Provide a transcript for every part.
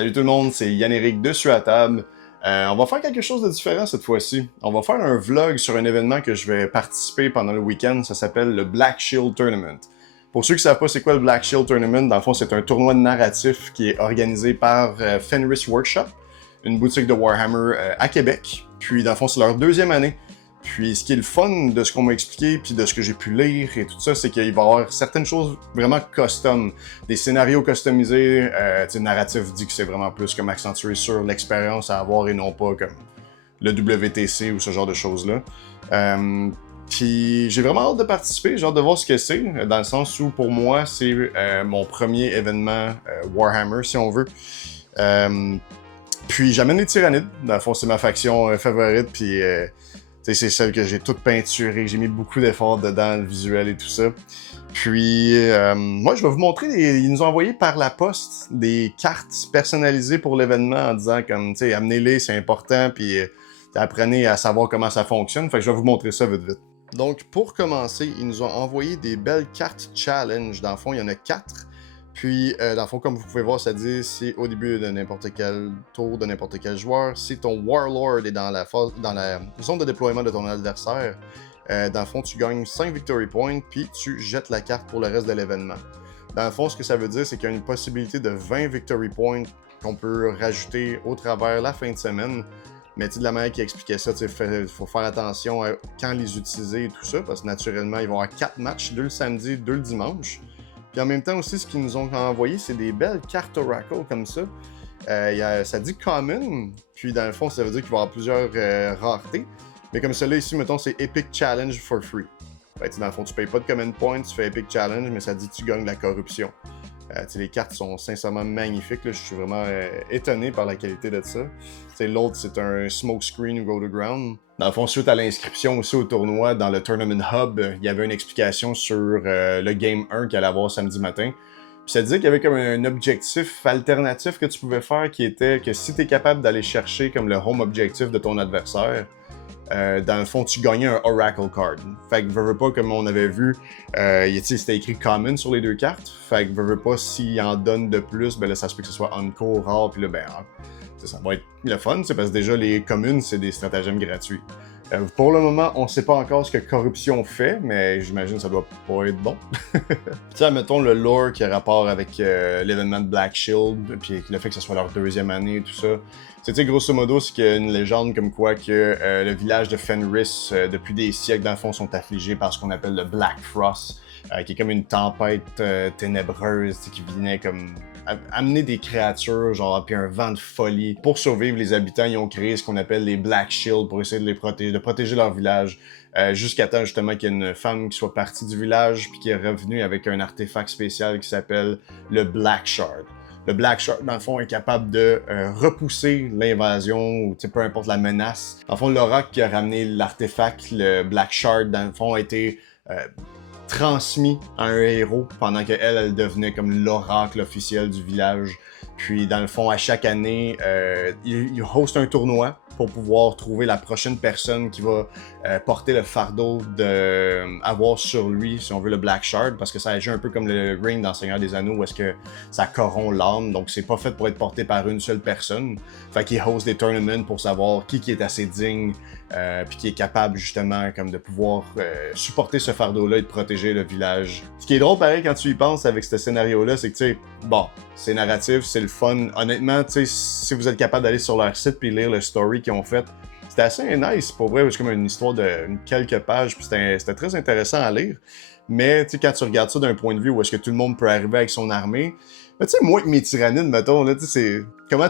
Salut tout le monde, c'est Yann-Éric dessus à table. On va faire quelque chose de différent cette fois-ci. On va faire un vlog sur un événement que je vais participer pendant le week-end. Ça s'appelle le Black Shield Tournament. Pour ceux qui ne savent pas c'est quoi le Black Shield Tournament, dans le fond c'est un tournoi de narratif qui est organisé par Fenris Workshop, une boutique de Warhammer à Québec. Puis dans le fond c'est leur deuxième année. Puis ce qui est le fun de ce qu'on m'a expliqué, puis de ce que j'ai pu lire et tout ça, c'est qu'il va y avoir certaines choses vraiment custom, des scénarios customisés. Le narratif dit que c'est vraiment plus comme accentué sur l'expérience à avoir et non pas comme le WTC ou ce genre de choses-là. Puis j'ai vraiment hâte de participer, j'ai hâte de voir ce que c'est, dans le sens où pour moi c'est mon premier événement Warhammer si on veut. Puis j'amène les Tyrannides, dans le fond c'est ma faction favorite, puis c'est celle que j'ai toute peinturée, j'ai mis beaucoup d'efforts dedans, le visuel et tout ça. Puis, moi, je vais vous montrer, ils nous ont envoyé par la poste des cartes personnalisées pour l'événement en disant comme, tu sais, amenez-les, c'est important, puis apprenez à savoir comment ça fonctionne. Fait que je vais vous montrer ça vite vite. Donc, pour commencer, ils nous ont envoyé des belles cartes challenge. Dans le fond, il y en a 4. Puis, dans le fond, comme vous pouvez voir, ça dit c'est au début de n'importe quel tour de n'importe quel joueur. Si ton Warlord est dans la zone de déploiement de ton adversaire, dans le fond, tu gagnes 5 Victory Points, puis tu jettes la carte pour le reste de l'événement. Dans le fond, ce que ça veut dire, c'est qu'il y a une possibilité de 20 Victory Points qu'on peut rajouter au travers la fin de semaine. Mais de la manière qu'il expliquait ça, il faut faire attention à quand les utiliser et tout ça, parce que naturellement, ils vont avoir 4 matchs, 2 le samedi, 2 le dimanche. Puis en même temps aussi, ce qu'ils nous ont envoyé, c'est des belles cartes Oracle comme ça. Ça dit Common, puis dans le fond, ça veut dire qu'il va y avoir plusieurs raretés. Mais comme celle-là ici, mettons, c'est Epic Challenge for free. Dans le fond, tu payes pas de Common Points, tu fais Epic Challenge, mais ça dit que tu gagnes la corruption. Les cartes sont sincèrement magnifiques, là. Je suis vraiment étonné par la qualité de ça. L'autre, c'est un Smokescreen Go to Ground. Dans le fond, suite à l'inscription aussi au tournoi, dans le Tournament Hub, il y avait une explication sur le Game 1 qu'il allait avoir samedi matin. Puis ça disait qu'il y avait comme un objectif alternatif que tu pouvais faire qui était que si tu es capable d'aller chercher comme le home objectif de ton adversaire, dans le fond, tu gagnais un Oracle Card. Fait que, veux pas, comme on avait vu, c'était écrit Common sur les deux cartes. Fait que, veux pas, s'il en donne de plus, ben là, ça se peut que ce soit Unco, rare, puis là, ben, ça va être le fun, parce que déjà, les communes, c'est des stratagèmes gratuits. Pour le moment, on sait pas encore ce que Corruption fait, mais j'imagine que ça doit pas être bon. Puis, mettons le lore qui a rapport avec l'événement de Black Shield, puis le fait que ce soit leur deuxième année et tout ça. C'était grosso modo, c'est qu'il y a une légende comme quoi que le village de Fenris, depuis des siècles, dans le fond, sont affligés par ce qu'on appelle le Black Frost, qui est comme une tempête ténébreuse qui venait comme amener des créatures, genre, puis un vent de folie. Pour survivre, les habitants, ils ont créé ce qu'on appelle les Black Shield pour essayer de les protéger, de protéger leur village, jusqu'à temps justement qu'il y ait une femme qui soit partie du village puis qui est revenue avec un artefact spécial qui s'appelle le Black Shard. Le Black Shard, dans le fond, est capable de repousser l'invasion ou peu importe la menace. Dans le fond, l'oracle qui a ramené l'artefact, le Black Shard, dans le fond, a été transmis à un héros pendant qu'elle devenait comme l'oracle officiel du village. Puis, dans le fond, à chaque année, il host un tournoi pour pouvoir trouver la prochaine personne qui va porter le fardeau d'avoir sur lui, si on veut, le Black Shard, parce que ça agit un peu comme le ring dans Seigneur des Anneaux, où est-ce que ça corrompt l'âme, donc c'est pas fait pour être porté par une seule personne. Fait qu'il host des tournaments pour savoir qui est assez digne, puis qui est capable justement comme de pouvoir supporter ce fardeau-là et de protéger le village. Ce qui est drôle pareil quand tu y penses avec ce scénario-là, c'est que tu sais, bon, c'est narratif, c'est le fun. Honnêtement, tu sais, si vous êtes capable d'aller sur leur site puis lire le story qu'ils ont fait, c'était assez nice pour vrai, c'est comme une histoire de quelques pages, puis c'était très intéressant à lire. Mais tu sais, quand tu regardes ça d'un point de vue où est-ce que tout le monde peut arriver avec son armée, tu sais, moi avec mes tyrannides, mettons, là, tu sais, c'est comment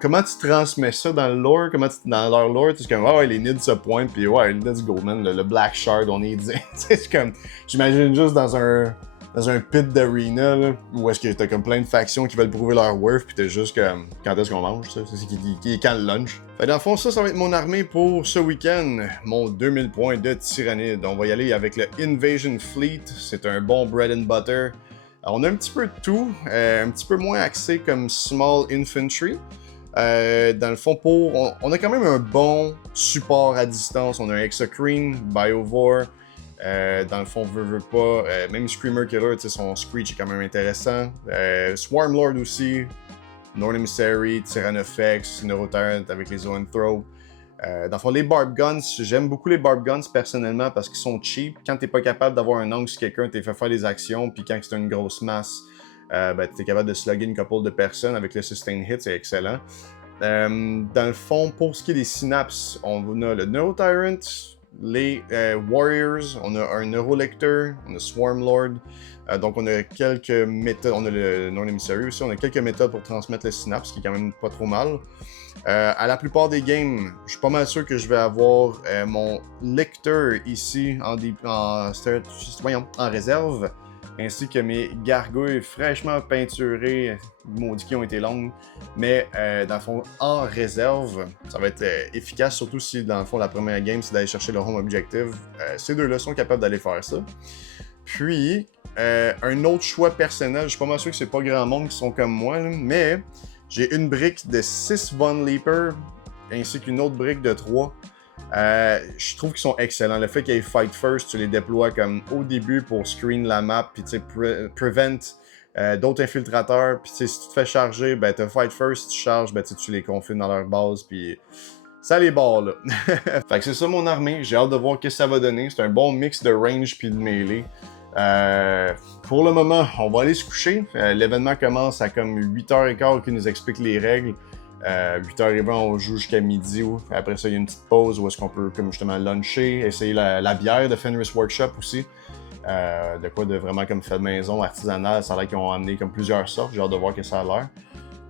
comment tu transmets ça dans le lore, dans leur lore, tu sais, comme, ouais, les nids se pointent, puis ouais, let's go, man, le Black Shard, on est dit, c'est comme, j'imagine juste dans un pit d'arena, là, où est-ce que t'as comme plein de factions qui veulent prouver leur worth, pis t'es juste comme, quand est-ce qu'on mange, ça? C'est qui est quand le lunch? Fait dans le fond, ça va être mon armée pour ce week-end. Mon 2000 points de tyrannide. On va y aller avec le Invasion Fleet. C'est un bon bread and butter. Alors, on a un petit peu de tout, un petit peu moins axé comme Small Infantry. Dans le fond, on a quand même un bon support à distance. On a un Exocrine, Biovore. Dans le fond, veut pas. Même Screamer Killer, son Screech est quand même intéressant. Swarmlord aussi. Northern Emissary, Tyrannofex, Neurotyrant avec les Zoanthrope. Dans le fond, les Barb Guns, j'aime beaucoup les Barb Guns personnellement parce qu'ils sont cheap. Quand t'es pas capable d'avoir un angle sur quelqu'un, t'es fait faire des actions, puis quand c'est une grosse masse, t'es capable de slugger une couple de personnes avec le sustain hit, c'est excellent. Dans le fond, pour ce qui est des synapses, on a le Neurotyrant, les Warriors, on a un Neurolector, on a Swarmlord. Donc on a quelques méthodes, on a le Northern Emissary aussi, on a quelques méthodes pour transmettre le synapse, qui est quand même pas trop mal. À la plupart des games, je suis pas mal sûr que je vais avoir mon lecteur ici en réserve, ainsi que mes gargouilles fraîchement peinturées, maudits qui ont été longues, mais dans le fond, en réserve, ça va être efficace, surtout si dans le fond, la première game, c'est d'aller chercher le home objective. Ces deux-là sont capables d'aller faire ça. Puis, un autre choix personnel, je suis pas mal sûr que c'est pas grand monde qui sont comme moi, là, mais j'ai une brique de 6 Von Leaper, ainsi qu'une autre brique de 3. Je trouve qu'ils sont excellents. Le fait qu'ils aient Fight First, tu les déploies comme au début pour screen la map, puis tu sais, prevent d'autres infiltrateurs, puis si tu te fais charger, ben t'as Fight First, tu charges, ben tu les confines dans leur base, puis ça les barre là. Fait que c'est ça mon armée, j'ai hâte de voir ce que ça va donner. C'est un bon mix de range puis de melee. Pour le moment, on va aller se coucher. L'événement commence à comme 8h15 qui nous explique les règles. 8h20, on joue jusqu'à midi. Après ça, il y a une petite pause où est-ce qu'on peut comme justement luncher, essayer la bière de Fenris Workshop aussi. De quoi de vraiment comme fait de maison, artisanal. Ça a l'air qu'ils ont amené comme plusieurs sortes. J'ai hâte de voir que ça a l'air.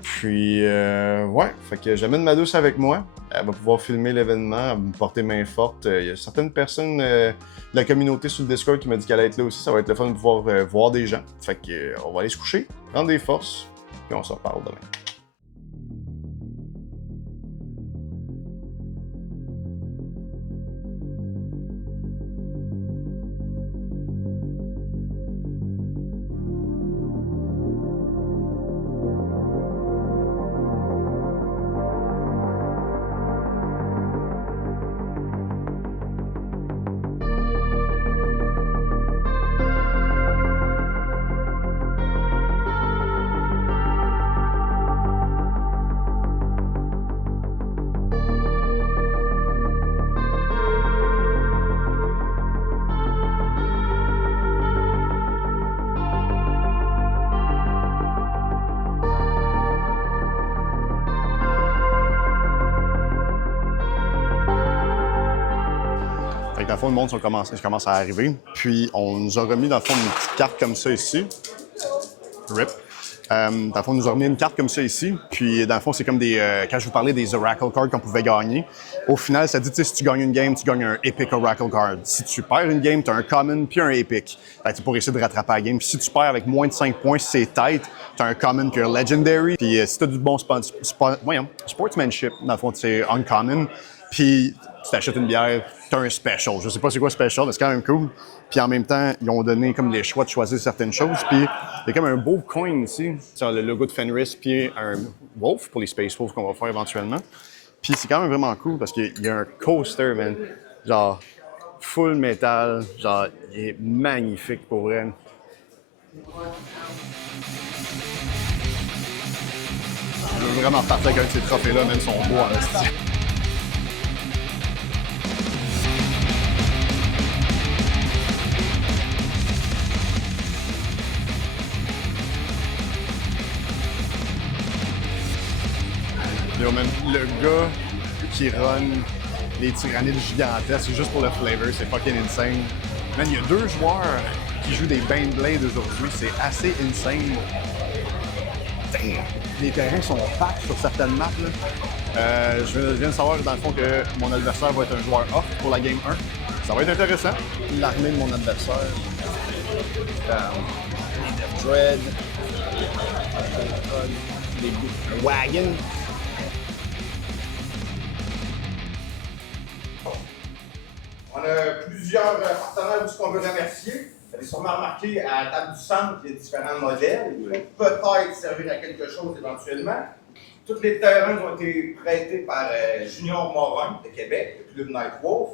Puis, ouais, fait que j'amène ma douce avec moi. Elle va pouvoir filmer l'événement, me porter main forte. Il y a certaines personnes de la communauté sur le Discord qui m'a dit qu'elle allait être là aussi. Ça va être le fun de pouvoir voir des gens. Fait que, on va aller se coucher, prendre des forces, puis on se reparle demain. Dans le fond, le monde commence à arriver. Puis, on nous a remis, dans le fond, une petite carte comme ça ici. RIP. Dans le fond, on nous a remis une carte comme ça ici. Puis, dans le fond, c'est comme des... quand je vous parlais des Oracle Cards qu'on pouvait gagner, au final, ça dit, tu sais, si tu gagnes une game, tu gagnes un Epic Oracle Card. Si tu perds une game, tu as un Common puis un Epic. Fait que pour essayer de rattraper la game. Puis, si tu perds avec moins de 5 points, si c'est tight, tu as un Common puis un Legendary. Puis, si tu as du bon sportsmanship, dans le fond, c'est Uncommon. Puis, tu t'achètes une bière, tu as un special. Je sais pas c'est quoi special, mais c'est quand même cool. Puis en même temps, ils ont donné comme les choix de choisir certaines choses. Puis il y a comme un beau coin ici, sur le logo de Fenris, puis un Wolf pour les Space Wolves qu'on va faire éventuellement. Puis c'est quand même vraiment cool parce qu'il y a un coaster, man. Genre, full métal. Genre, il est magnifique pour vrai. Je veux vraiment repartir avec un de ces trophées-là, même son beau en esti. Yo, man, le gars qui run les tyrannides gigantesques, c'est juste pour le flavor, c'est fucking insane. Man, il y a 2 joueurs qui jouent des Baneblade aujourd'hui, c'est assez insane. Damn. Les terrains sont packed sur certaines maps, là. Je viens de savoir, dans le fond, que mon adversaire va être un joueur off pour la game 1. Ça va être intéressant. L'armée de mon adversaire. Les Death Dread. Les Wagon. On a plusieurs partenaires aussi qu'on veut remercier. Vous avez sûrement remarqué à la table du centre, il y a différents modèles. Ils vont peut-être servir à quelque chose éventuellement. Tous les terrains ont été prêtés par Junior Morin de Québec, le club Nightwolf.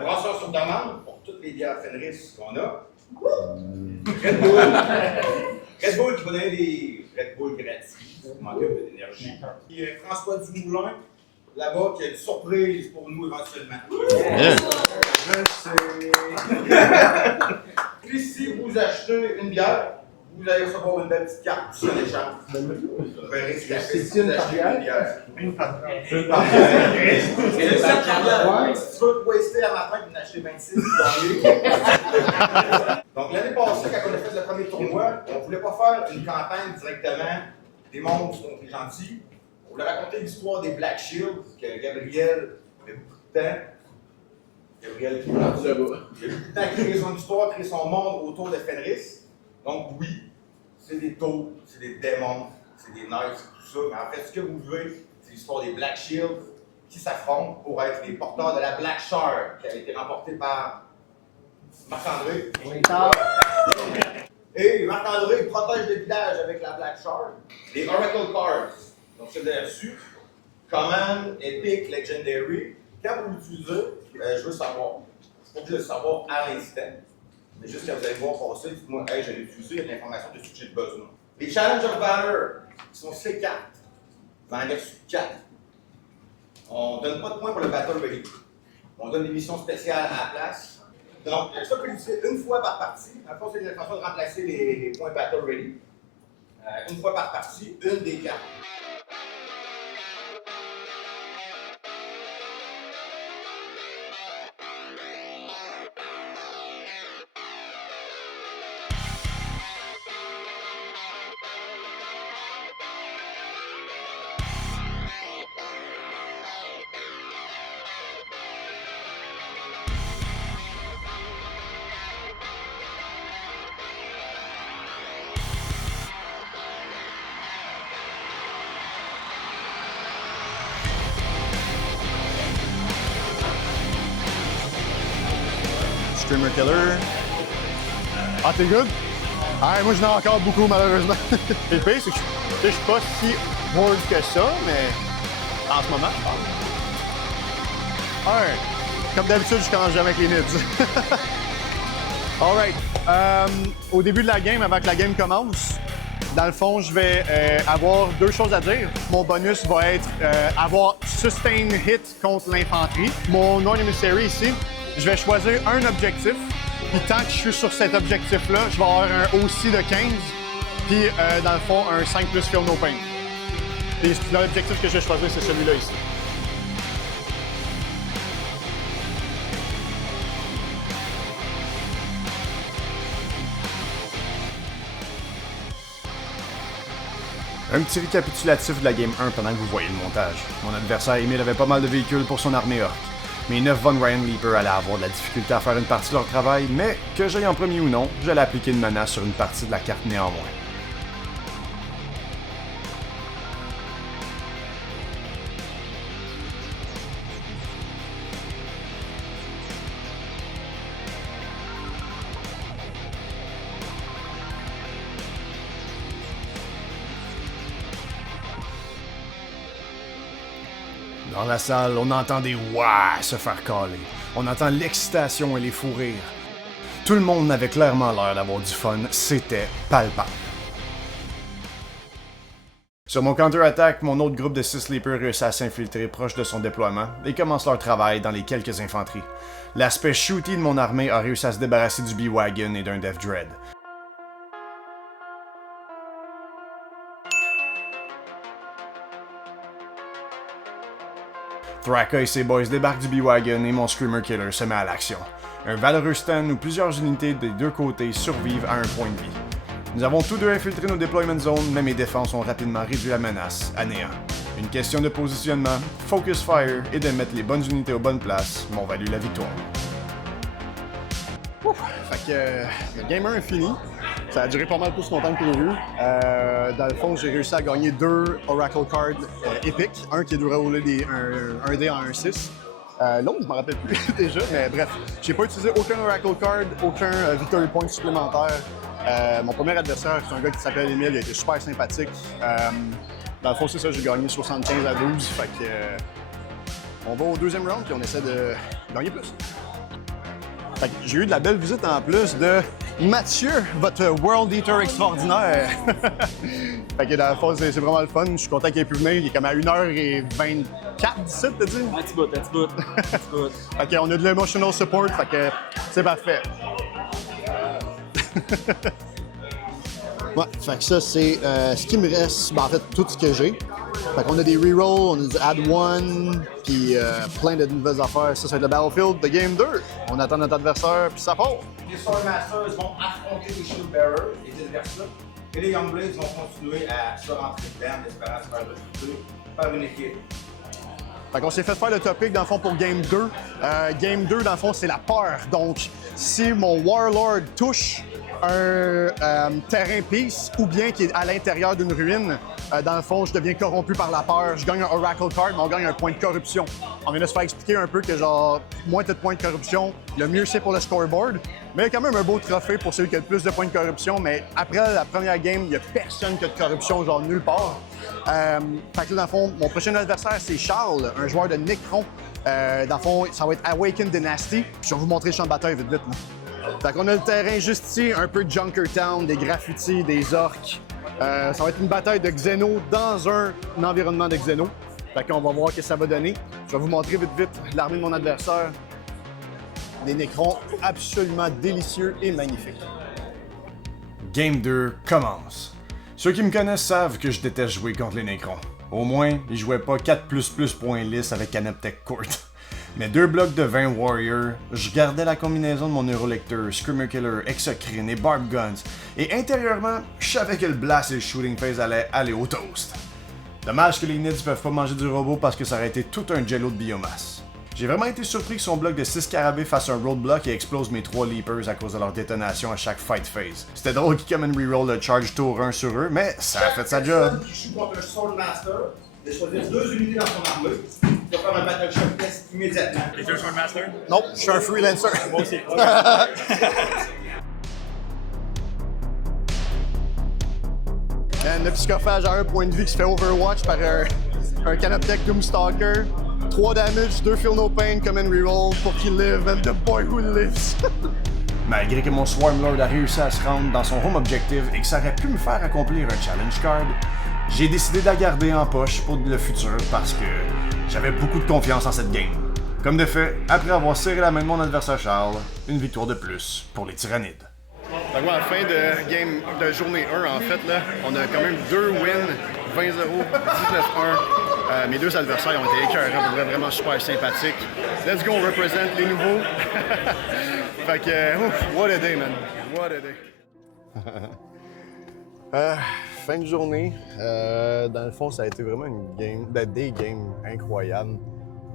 Brasseur sur demande pour toutes les bières Fenris qu'on a. Red Bull. Red Bull qui va donner des Red Bull gratuits. qui manquait un peu d'énergie. Puis François Dumoulin, là-bas, qui a une surprise pour nous éventuellement. Yeah. Puis si vous achetez une bière, vous allez recevoir une belle petite carte sur l'échange. Vous verrez ce qu'il y a fait si vous achetez une bière. Une par bière. C'est une bière. Si tu veux te waster à ma fin et en acheter 26, tu gagnes. Donc l'année passée, quand on a fait le premier tournoi, on ne voulait pas faire une campagne directement des monstres contre les gentils. On voulait raconter l'histoire des Black Shields, que Gabriel avait beaucoup de temps. Gabriel qui a beaucoup de temps à créer son histoire, créer son monde autour de Fenris. Donc oui, c'est des taups, c'est des démons, c'est des knights, tout ça. Mais en fait, ce que vous voulez, c'est l'histoire des Black Shields qui s'affrontent pour être les porteurs de la Black Shard, qui a été remportée par Marc-André. Et Marc-André protège les villages avec la Black Shard. Les Oracle Cards, donc c'est là-dessus. Common, Epic, Legendary. Quand vous l'utilisez, je veux savoir. Il faut que je le savoir à l'instant. Mais juste quand vous allez voir passer, dites-moi, hey, je l'ai utilisé, il y a de l'information de ce que j'ai besoin. Les Challenge of Valor, qui sont ces cartes. Vous en avez reçu 4. On ne donne pas de points pour le Battle Ready. On donne des missions spéciales à la place. Donc, ça peut l'utiliser une fois par partie. Dans le fond, c'est la façon de remplacer les points Battle Ready. Une fois par partie, une des cartes. Streamer Killer. Ah, t'es good? Ah, moi, j'en ai encore beaucoup, malheureusement. Et le pire, c'est que je suis pas si bored que ça, mais en ce moment, comme d'habitude, je commence jamais avec les nids. Alright. Au début de la game, avant que la game commence, dans le fond, je vais avoir deux choses à dire. Mon bonus va être avoir sustain hit contre l'infanterie. Mon non-emissary ici, je vais choisir un objectif. Puis tant que je suis sur cet objectif-là, je vais avoir un OC de 15. Puis dans le fond, un 5 plus Feel No Pain. Et l'objectif que je vais choisir, c'est celui-là ici. Un petit récapitulatif de la Game 1 pendant que vous voyez le montage. Mon adversaire Emile avait pas mal de véhicules pour son armée orc. Mes 9 Von Ryan Leaper allaient avoir de la difficulté à faire une partie de leur travail, mais que j'aille en premier ou non, j'allais appliquer une menace sur une partie de la carte néanmoins. Dans la salle, on entend des « ouah » se faire caler. On entend l'excitation et les fous rires. Tout le monde avait clairement l'air d'avoir du fun, c'était palpable. Sur mon counter-attack, mon autre groupe de 6 sleepers réussit à s'infiltrer proche de son déploiement et commence leur travail dans les quelques infanteries. L'aspect shooty de mon armée a réussi à se débarrasser du B-Wagon et d'un Death Dread. Thraka et ses boys débarquent du B-Wagon et mon Screamer Killer se met à l'action. Un valeureux stand où plusieurs unités des deux côtés survivent à un point de vie. Nous avons tous deux infiltré nos deployment zones, mais mes défenses ont rapidement réduit la menace à néant. Une question de positionnement, focus fire et de mettre les bonnes unités aux bonnes places m'ont valu la victoire. Ouf. Fait que le game 1 est fini. Ça a duré pas mal plus longtemps que prévu. Dans le fond, j'ai réussi à gagner 2 Oracle Cards épiques. Un qui a duré rouler un dé en 1-6. L'autre, je m'en rappelle plus déjà, mais bref. J'ai pas utilisé aucun Oracle Card, aucun Victory Point supplémentaire. Mon premier adversaire, c'est un gars qui s'appelle Emile, il a été super sympathique. Dans le fond, c'est ça, j'ai gagné 75 à 12. Fait que on va au deuxième round puis on essaie de gagner plus. Fait que j'ai eu de la belle visite en plus de Mathieu, votre World Eater extraordinaire. Fait que dans la phase, c'est vraiment le fun. Je suis content qu'il ait pu venir. Il est comme à 1h24 d'ici, t'as dit? Un petit bout, un petit bout. Un petit bout. Fait qu'on a de l'emotional support, fait que c'est parfait. Ouais, fait que ça, c'est ce qui me reste, ben, en fait, tout ce que j'ai. Fait qu'on a des rerolls, on a du add one, puis plein de nouvelles affaires. Ça va être le Battlefield de Game 2. On attend notre adversaire, puis ça part. Les Swordmasters vont affronter les Shieldbearers et vice-versa. Et les Youngblades vont continuer à se rentrer dedans, en espérant se faire recruter par une équipe. Fait qu'on s'est fait faire le topic, dans le fond, pour Game 2. Game 2, dans le fond, c'est la peur. Donc, si mon Warlord touche un terrain peace ou bien qui est à l'intérieur d'une ruine, dans le fond, je deviens corrompu par la peur. Je gagne un Oracle Card, mais on gagne un point de corruption. On vient de se faire expliquer un peu que, genre, moins t'as de points de corruption, le mieux c'est pour le scoreboard. Mais il y a quand même un beau trophée pour celui qui a le plus de points de corruption. Mais après la première game, il n'y a personne qui a de corruption, genre nulle part. Fait que là, dans le fond, mon prochain adversaire, c'est Charles, un joueur de Necron. Dans le fond, ça va être Awakened Dynasty. Je vais vous montrer le champ de bataille vite, vite. Là. Fait qu'on a le terrain juste ici, un peu de Junkertown, des graffitis, des orques. Ça va être une bataille de Xeno dans un environnement de Xeno. Fait qu'on va voir ce que ça va donner. Je vais vous montrer vite, vite l'armée de mon adversaire. Des Necrons absolument délicieux et magnifiques. Game 2 commence. Ceux qui me connaissent savent que je déteste jouer contre les Necrons. Au moins, ils jouaient pas 4++ points lisses avec Canoptech Court. Mais 2 blocs de 20 Warriors, je gardais la combinaison de mon Neurolecteur, Screamer Killer, Exocrine et Barb Guns, et intérieurement, je savais que le Blast et le Shooting Phase allaient aller au toast. Dommage que les Nids peuvent pas manger du robot parce que ça aurait été tout un jello de biomasse. J'ai vraiment été surpris que son bloc de 6 scarabées fasse un roadblock et explose mes 3 Leapers à cause de leur détonation à chaque fight phase. C'était drôle qu'il come and reroll le charge tour 1 sur eux, mais ça a fait sa job. Qui joue contre un Swordmaster, de choisir 2 unités dans son armée, il va faire un Battle Shock test immédiatement. Les deux Swordmaster? Non, je suis un freelancer. Moi aussi. Le psychophage à 1 point de vie qui se fait Overwatch par un Canoptech Doomstalker. 3 damage, 2 feel no pain, come and reroll pour qu'il live, and the boy who lives. Malgré que mon Swarmlord a réussi à se rendre dans son home objective et que ça aurait pu me faire accomplir un challenge card, j'ai décidé de la garder en poche pour le futur parce que j'avais beaucoup de confiance en cette game. Comme de fait, après avoir serré la main de mon adversaire Charles, une victoire de plus pour les Tyrannides. Donc, à la fin de game de journée 1, en fait, là, on a quand même 2 wins, 20-0, 19-1. Mes 2 adversaires ont été écœurants, vraiment super sympathiques. Let's go, on represent les nouveaux. Fait que, ouf, what a day, man. What a day. Fin de journée. Dans le fond, ça a été vraiment une game, des games incroyables.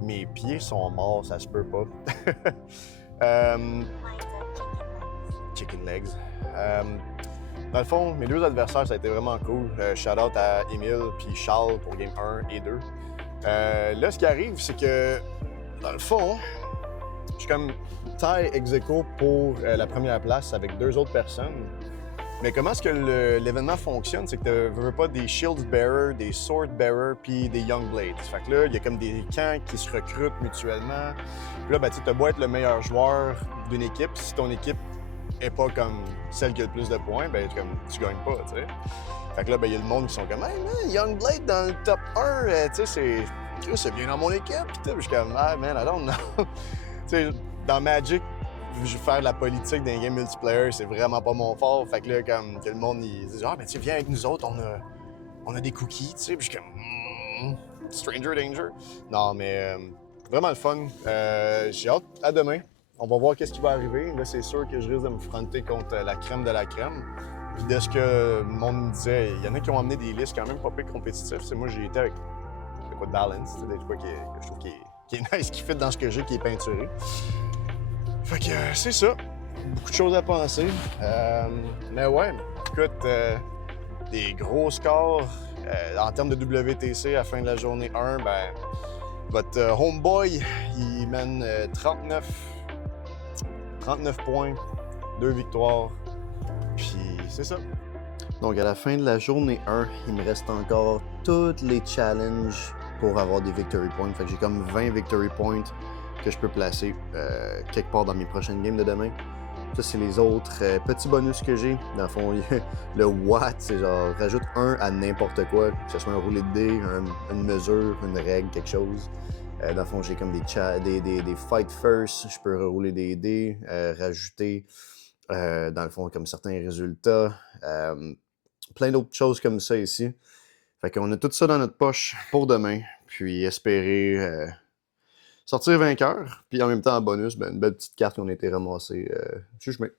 Mes pieds sont morts, ça se peut pas. Chicken legs. Dans le fond, mes 2 adversaires, ça a été vraiment cool. Shout out à Emile puis Charles pour game 1 et 2. Là, ce qui arrive, c'est que, dans le fond, je suis comme tie ex aequo pour la première place avec 2 autres personnes. Mais comment est-ce que l'événement fonctionne? C'est que tu veux pas des Shield Bearers, des Sword Bearers puis des Young Blades. Fait que là, il y a comme des camps qui se recrutent mutuellement. Puis là, ben, tu beau être le meilleur joueur d'une équipe. Si ton équipe est pas comme celle qui a le plus de points, ben tu gagnes pas, tu sais. Fait que là, ben il y a le monde qui sont comme « Hey man, Young Blade dans le top 1, tu sais, c'est bien dans mon équipe. » Puis je suis comme « Ah man, I don't know. » Tu sais, dans Magic, faire de la politique dans les games multiplayer, c'est vraiment pas mon fort. Fait que là, comme que le monde, il dit « Ah ben tu viens avec nous autres, on a des cookies, tu sais. » Puis je suis comme Stranger danger. Non, mais vraiment le fun. J'ai hâte à demain. On va voir qu'est-ce qui va arriver. Là, c'est sûr que je risque de me fronter contre la crème de la crème. Puis de ce que le monde me disait, il y en a qui ont amené des listes quand même pas peu compétitifs. C'est moi, j'ai été avec quoi de balance, des quoi que je trouve qui est nice, qui fit dans ce que j'ai, qui est peinturé. Fait que c'est ça. Beaucoup de choses à penser. Mais ouais, écoute, des gros scores en termes de WTC à la fin de la journée 1, ben votre homeboy, il mène 39 points, 2 victoires, puis c'est ça. Donc à la fin de la journée 1, il me reste encore tous les challenges pour avoir des victory points. Fait que j'ai comme 20 victory points que je peux placer quelque part dans mes prochaines games de demain. Ça, c'est les autres petits bonus que j'ai. Dans le fond, le watt, c'est genre, rajoute un à n'importe quoi, que ce soit un roulé de dés, une mesure, une règle, quelque chose. Dans le fond, j'ai comme des fight first, je peux rerouler des dés, rajouter, dans le fond, comme certains résultats. Plein d'autres choses comme ça ici. Fait qu'on a tout ça dans notre poche pour demain, puis espérer sortir vainqueur, puis en même temps en bonus, ben, une belle petite carte qu'on a été ramassée sur le chemin.